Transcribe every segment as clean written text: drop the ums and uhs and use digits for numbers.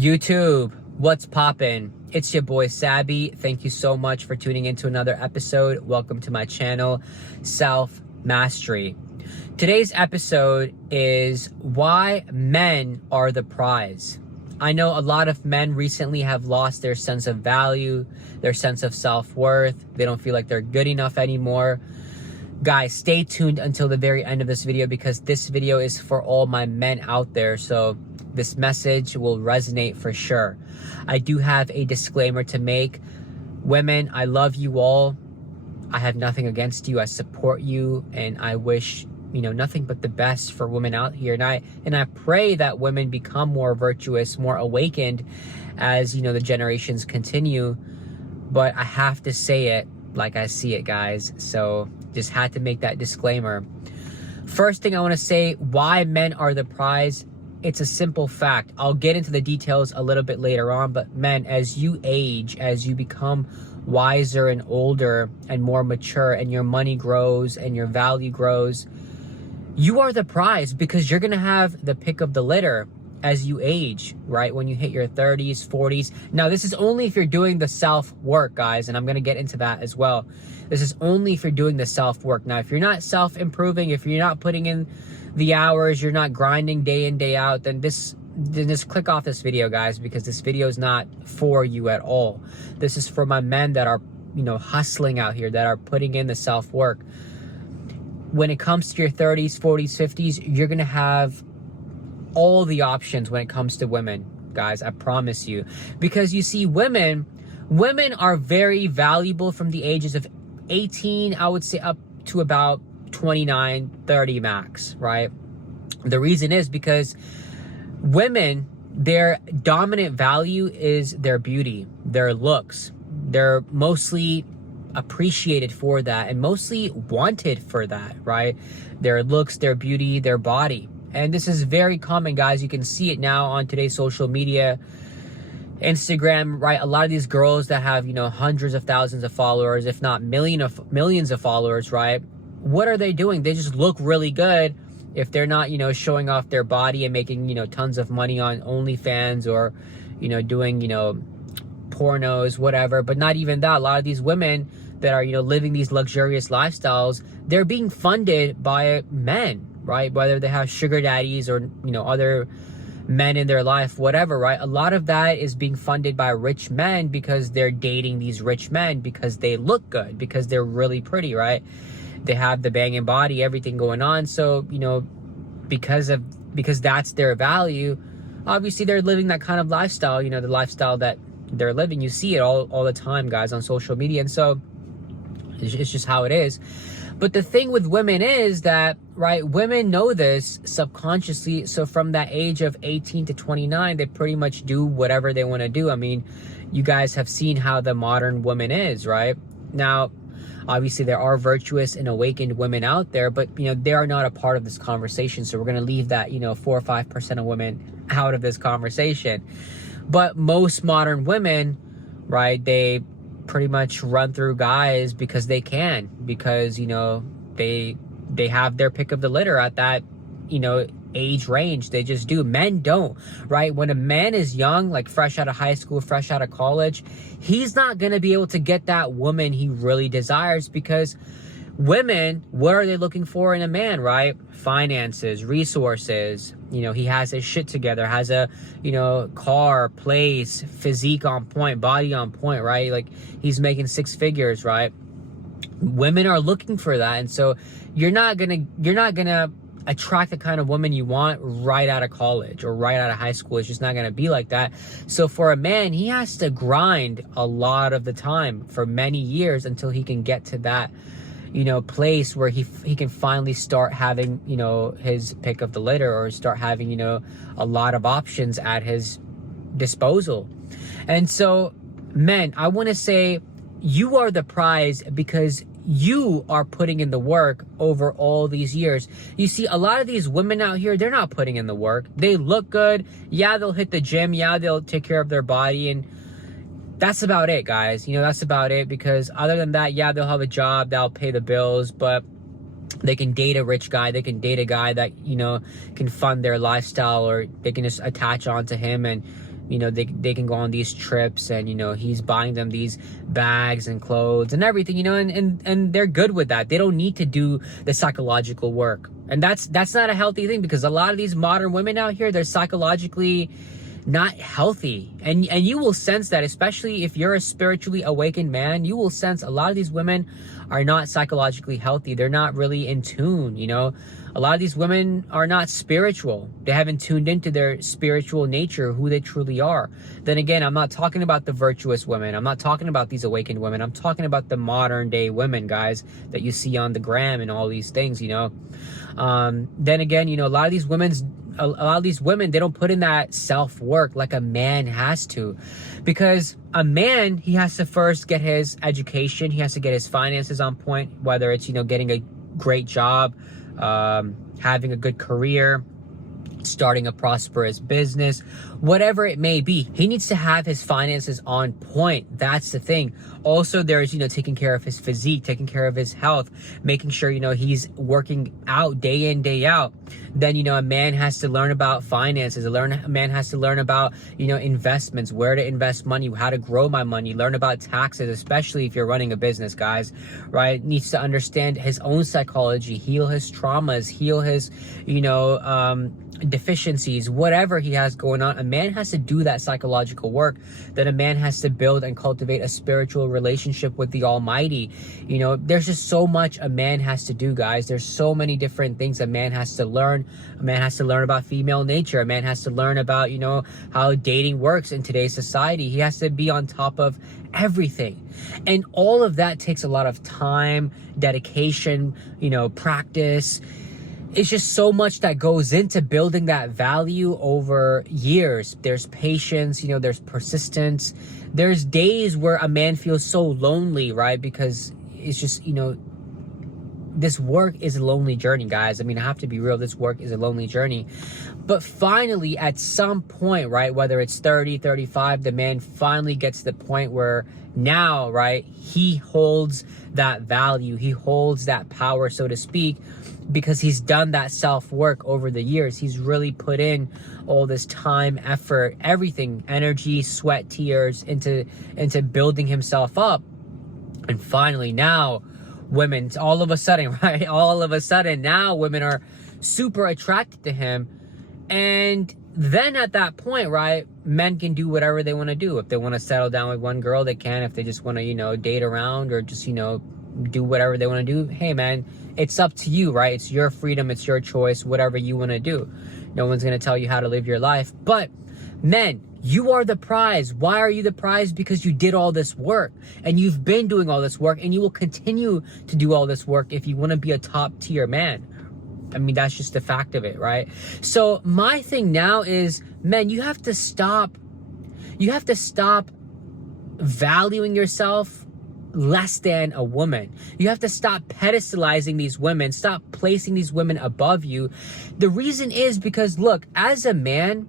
YouTube, what's poppin'? It's your boy Sabby. Thank you so much for tuning into another episode. Welcome to my channel, Self Mastery. Today's episode is why men are the prize. I know a lot of men recently have lost their sense of value, their sense of self-worth. They don't feel like they're good enough anymore. Guys, stay tuned until the very end of this video because this video is for all my men out there. So this message will resonate for sure. I do have a disclaimer to make. Women, I love you all. I have nothing against you. I support you and I wish, nothing but the best for women out here. And I pray that women become more virtuous, more awakened as, the generations continue. But I have to say it like I see it, guys. So just had to make that disclaimer. First thing I want to say, why men are the prize. It's a simple fact. I'll get into the details a little bit later on, but men, as you age, as you become wiser and older and more mature and your money grows and your value grows, you are the prize because you're going to have the pick of the litter as you age, right? When you hit your 30s, 40s. Now, this is only if you're doing the self-work, guys, and I'm going to get into that as well. This is only if you're doing the self-work. Now, if you're not self-improving, if you're not putting in the hours, you're not grinding day in, day out, then just click off this video, guys, because this video is not for you at all. This is for my men that are, hustling out here, that are putting in the self-work. When it comes to your 30s, 40s, 50s, you're going to have all the options when it comes to women, guys. I promise you. Because you see, women are very valuable from the ages of 18, I would say, up to about 29, 30 max, right? The reason is because women, their dominant value is their beauty, their looks. They're mostly appreciated for that and mostly wanted for that, right? Their looks, their beauty, their body. And this is very common, guys. You can see it now on today's social media, Instagram, right? A lot of these girls that have, hundreds of thousands of followers, if not millions of followers, right? What are they doing? They just look really good. If they're not, showing off their body and making, tons of money on OnlyFans or, doing, pornos, whatever. But not even that. A lot of these women that are, living these luxurious lifestyles, they're being funded by men, right? Whether they have sugar daddies or, other men in their life, whatever, right? A lot of that is being funded by rich men because they're dating these rich men because they look good, because they're really pretty, right? They have the banging body, everything going on. So, because that's their value, obviously they're living that kind of lifestyle, the lifestyle that they're living. You see it all the time, guys, on social media. And so it's just how it is. But the thing with women is that, right, women know this subconsciously. So from that age of 18 to 29, they pretty much do whatever they want to do. I mean, you guys have seen how the modern woman is, right? Now, obviously, there are virtuous and awakened women out there, but, they are not a part of this conversation. So we're going to leave that, 4 or 5% of women out of this conversation. But most modern women, right, they pretty much run through guys because they can, because, they have their pick of the litter at that, age range. They just do. Men don't, right? When a man is young, like fresh out of high school, fresh out of college, he's not going to be able to get that woman he really desires because women, what are they looking for in a man, right? Finances, resources. He has his shit together, has a, car, place, physique on point, body on point, right? Like he's making 6 figures, right? Women are looking for that. And so you're not gonna attract the kind of woman you want right out of college or right out of high school. It's just not going to be like that. So for a man, he has to grind a lot of the time for many years until he can get to that, place where he can finally start having, his pick of the litter or start having, a lot of options at his disposal. And so, men, I want to say you are the prize because you are putting in the work over all these years. You see, a lot of these women out here, they're not putting in the work. They look good. Yeah, they'll hit the gym. Yeah, they'll take care of their body. And that's about it, guys. That's about it. Because other than that, yeah, they'll have a job. They'll pay the bills. But They can date a rich guy. They can date a guy that, you know, can fund their lifestyle, or they can just attach onto him and they can go on these trips, and he's buying them these bags and clothes and everything, and they're good with that. They don't need to do the psychological work, and that's not a healthy thing, because a lot of these modern women out here, they're psychologically not healthy, and you will sense that, especially if you're a spiritually awakened man. You will sense a lot of these women are not psychologically healthy. They're not really in tune. A lot of these women are not spiritual. They haven't tuned into their spiritual nature, who they truly are. Then again, I'm not talking about the virtuous women. I'm not talking about these awakened women. I'm talking about the modern day women, guys, that you see on the gram and all these things. Then again, a lot of these women, they don't put in that self-work like a man has to. Because a man, he has to first get his education. He has to get his finances on point, whether it's, getting a great job, having a good career, starting a prosperous business, whatever it may be. He needs to have his finances on point. That's the thing. Also, there's, taking care of his physique, taking care of his health, making sure, he's working out day in, day out. Then, a man has to learn about finances. A man has to learn about, investments, where to invest money, how to grow my money, learn about taxes, especially if you're running a business, guys, right? Needs to understand his own psychology, heal his traumas, heal his, deficiencies, whatever he has going on. A man has to do that psychological work. Then a man has to build and cultivate a spiritual relationship with the Almighty. There's just so much a man has to do, guys. There's so many different things a man has to learn. A man has to learn about female nature. A man has to learn about, how dating works in today's society. He has to be on top of everything. And all of that takes a lot of time, dedication, practice. It's just so much that goes into building that value over years. There's patience, there's persistence. There's days where a man feels so lonely, right? Because it's just, this work is a lonely journey, guys. I have to be real. This work is a lonely journey. But finally, at some point, right, whether it's 30, 35, the man finally gets to the point where now, right, he holds that value. He holds that power, so to speak, because he's done that self-work over the years. He's really put in all this time, effort, everything, energy, sweat, tears into building himself up. And finally now, women, all of a sudden, right? All of a sudden, now women are super attracted to him. And then at that point, right, men can do whatever they want to do. If they want to settle down with one girl, they can. If they just want to, date around or just, do whatever they want to do, hey, man, it's up to you, right? It's your freedom. It's your choice, whatever you want to do. No one's going to tell you how to live your life. But men, you are the prize. Why are you the prize? Because you did all this work, and you've been doing all this work, and you will continue to do all this work if you want to be a top tier man. That's just the fact of it, right? So my thing now is, men, you have to stop valuing yourself less than a woman. You have to stop pedestalizing these women, stop placing these women above you. The reason is because, look, as a man,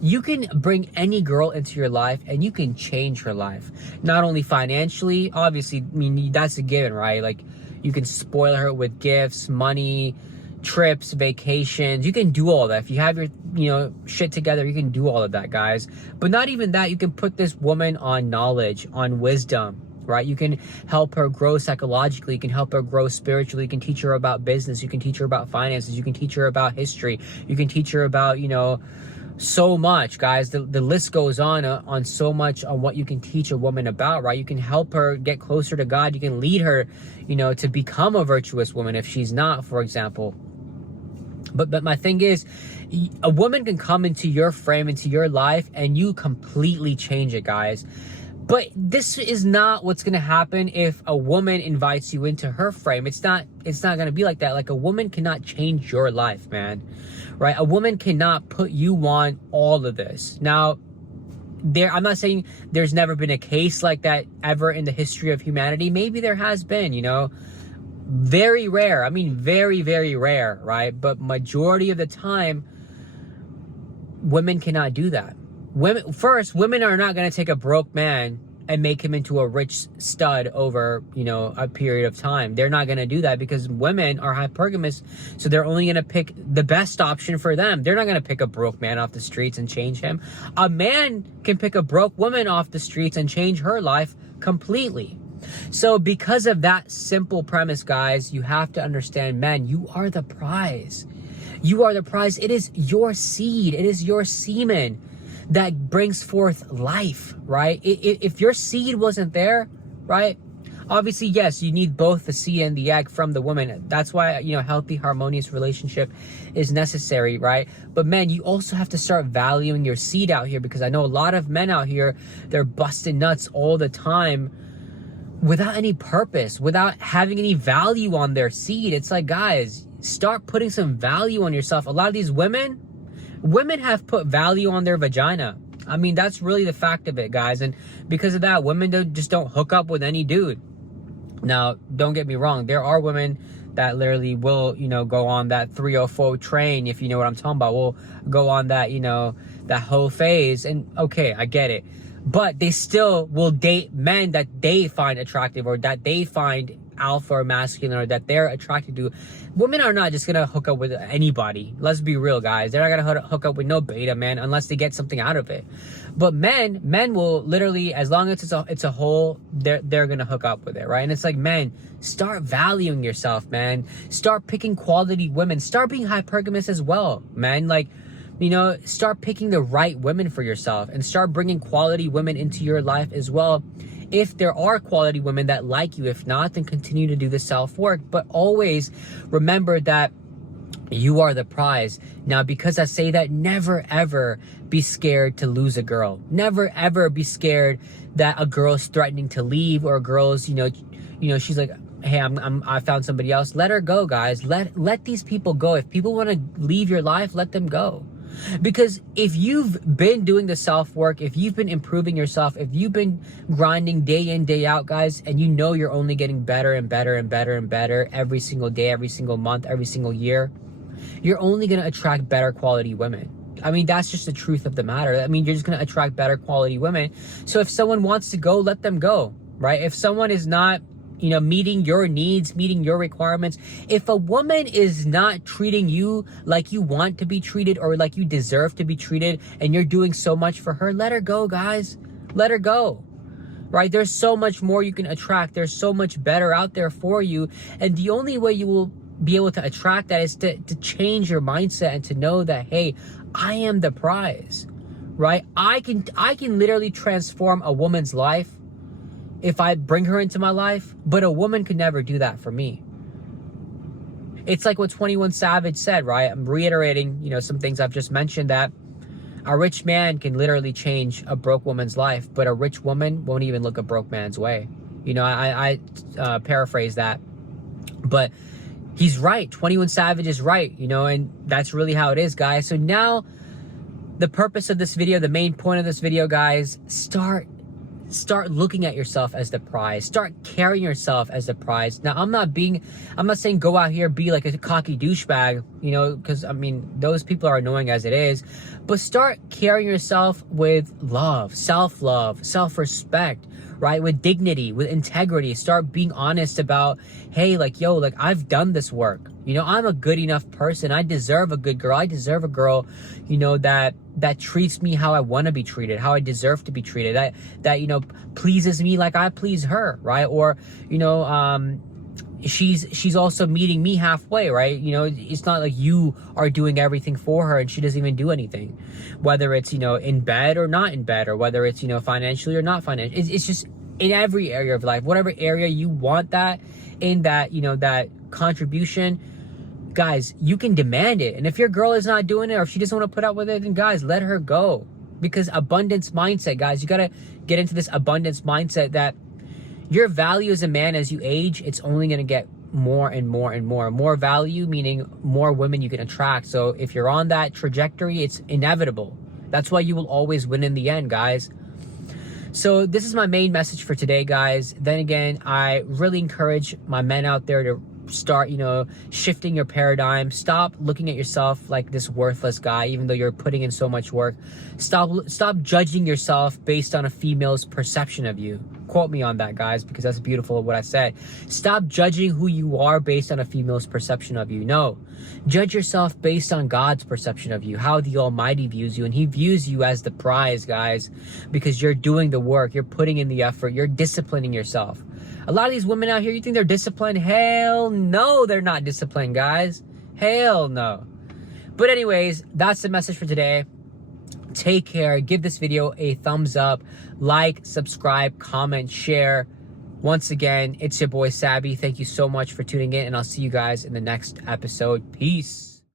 you can bring any girl into your life and you can change her life. Not only financially, obviously, that's a given, right? Like, you can spoil her with gifts, money, trips, vacations. You can do all that. If you have your, shit together, you can do all of that, guys. But not even that. You can put this woman on knowledge, on wisdom, right? You can help her grow psychologically. You can help her grow spiritually. You can teach her about business. You can teach her about finances. You can teach her about history. You can teach her about, so much, guys. The list goes on so much on what you can teach a woman about, right? You can help her get closer to God. You can lead her, to become a virtuous woman if she's not, for example. But my thing is, a woman can come into your frame, into your life, and you completely change it, guys. But this is not what's going to happen if a woman invites you into her frame. It's not going to be like that. Like, a woman cannot change your life, man. Right? A woman cannot put you on all of this. Now, I'm not saying there's never been a case like that ever in the history of humanity. Maybe there has been, very rare. Very, very rare, right? But majority of the time, women cannot do that. Women are not going to take a broke man and make him into a rich stud over, a period of time. They're not going to do that because women are hypergamous, so they're only going to pick the best option for them. They're not going to pick a broke man off the streets and change him. A man can pick a broke woman off the streets and change her life completely. So because of that simple premise, guys, you have to understand, men, you are the prize. You are the prize. It is your seed. It is your semen that brings forth life, right? If your seed wasn't there, right? Obviously, yes, you need both the seed and the egg from the woman. That's why, healthy, harmonious relationship is necessary, right? But men, you also have to start valuing your seed out here, because I know a lot of men out here, they're busting nuts all the time without any purpose, without having any value on their seed. It's like, guys, start putting some value on yourself. A lot of these women have put value on their vagina. I mean, that's really the fact of it, guys. And because of that, women just don't hook up with any dude. Now, don't get me wrong. There are women that literally will, go on that 304 train, if you know what I'm talking about. Will go on that, that whole phase. And okay, I get it. But they still will date men that they find attractive, or that they find alpha or masculine, or that they're attracted to. Women are not just gonna hook up with anybody. Let's be real, guys. They're not gonna hook up with no beta man unless they get something out of it. But men will literally, as long as it's a whole, they're gonna hook up with it, right? And it's like, men, start valuing yourself, man. Start picking quality women. Start being hypergamous as well, man. Like, start picking the right women for yourself, and start bringing quality women into your life as well. If there are quality women that like you, if not, then continue to do the self-work. But always remember that you are the prize. Now, because I say that, never ever be scared to lose a girl. Never ever be scared that a girl's threatening to leave, or a girl's, she's like, hey, I found somebody else. Let her go, guys. Let these people go. If people want to leave your life, let them go. Because if you've been doing the self-work, if you've been improving yourself, if you've been grinding day in, day out, guys, and you're only getting better and better and better and better every single day, every single month, every single year, you're only going to attract better quality women. I mean, that's just the truth of the matter. I mean, you're just going to attract better quality women. So if someone wants to go, let them go, right? If someone is not, meeting your needs, meeting your requirements. If a woman is not treating you like you want to be treated, or like you deserve to be treated, and you're doing so much for her, let her go, guys. Let her go, right? There's so much more you can attract. There's so much better out there for you. And the only way you will be able to attract that is to change your mindset, and to know that, hey, I am the prize, right? I can literally transform a woman's life if I bring her into my life, but a woman could never do that for me. It's like what 21 Savage said, right? I'm reiterating, some things I've just mentioned, that a rich man can literally change a broke woman's life, but a rich woman won't even look a broke man's way. I paraphrase that, but he's right. 21 Savage is right, and that's really how it is, guys. So now, the purpose of this video, the main point of this video, guys, start looking at yourself as the prize. Start carrying yourself as the prize. Now, I'm not saying go out here, be like a cocky douchebag, because, I mean, those people are annoying as it is. But start carrying yourself with love, self-love, self-respect, right? With dignity, with integrity. Start being honest about, hey, like, yo, like, I've done this work. I'm a good enough person. I deserve a good girl. I deserve a girl, that treats me how I want to be treated, how I deserve to be treated, that pleases me like I please her, right? Or, she's also meeting me halfway, right? It's not like you are doing everything for her and she doesn't even do anything, whether it's, in bed or not in bed, or whether it's, financially or not financially. It's just in every area of life, whatever area you want that in, that, that contribution, guys, you can demand it. And if your girl is not doing it, or if she doesn't want to put up with it, then guys, let her go. Because abundance mindset, guys, you got to get into this abundance mindset that your value as a man, as you age, it's only going to get more and more and more. More value, meaning more women you can attract. So if you're on that trajectory, it's inevitable. That's why you will always win in the end, guys. So this is my main message for today, guys. Then again, I really encourage my men out there to start, shifting your paradigm. Stop looking at yourself like this worthless guy, even though you're putting in so much work. Stop judging yourself based on a female's perception of you. Quote me on that, guys, because that's beautiful what I said. Stop judging who you are based on a female's perception of you. No, judge yourself based on God's perception of you, how the Almighty views you, and He views you as the prize, guys, because you're doing the work, you're putting in the effort, you're disciplining yourself. A lot of these women out here, you think they're disciplined? Hell no, they're not disciplined, guys. Hell no. But anyways, that's the message for today. Take care. Give this video a thumbs up. Like, subscribe, comment, share. Once again, it's your boy Sabby. Thank you so much for tuning in, and I'll see you guys in the next episode. Peace.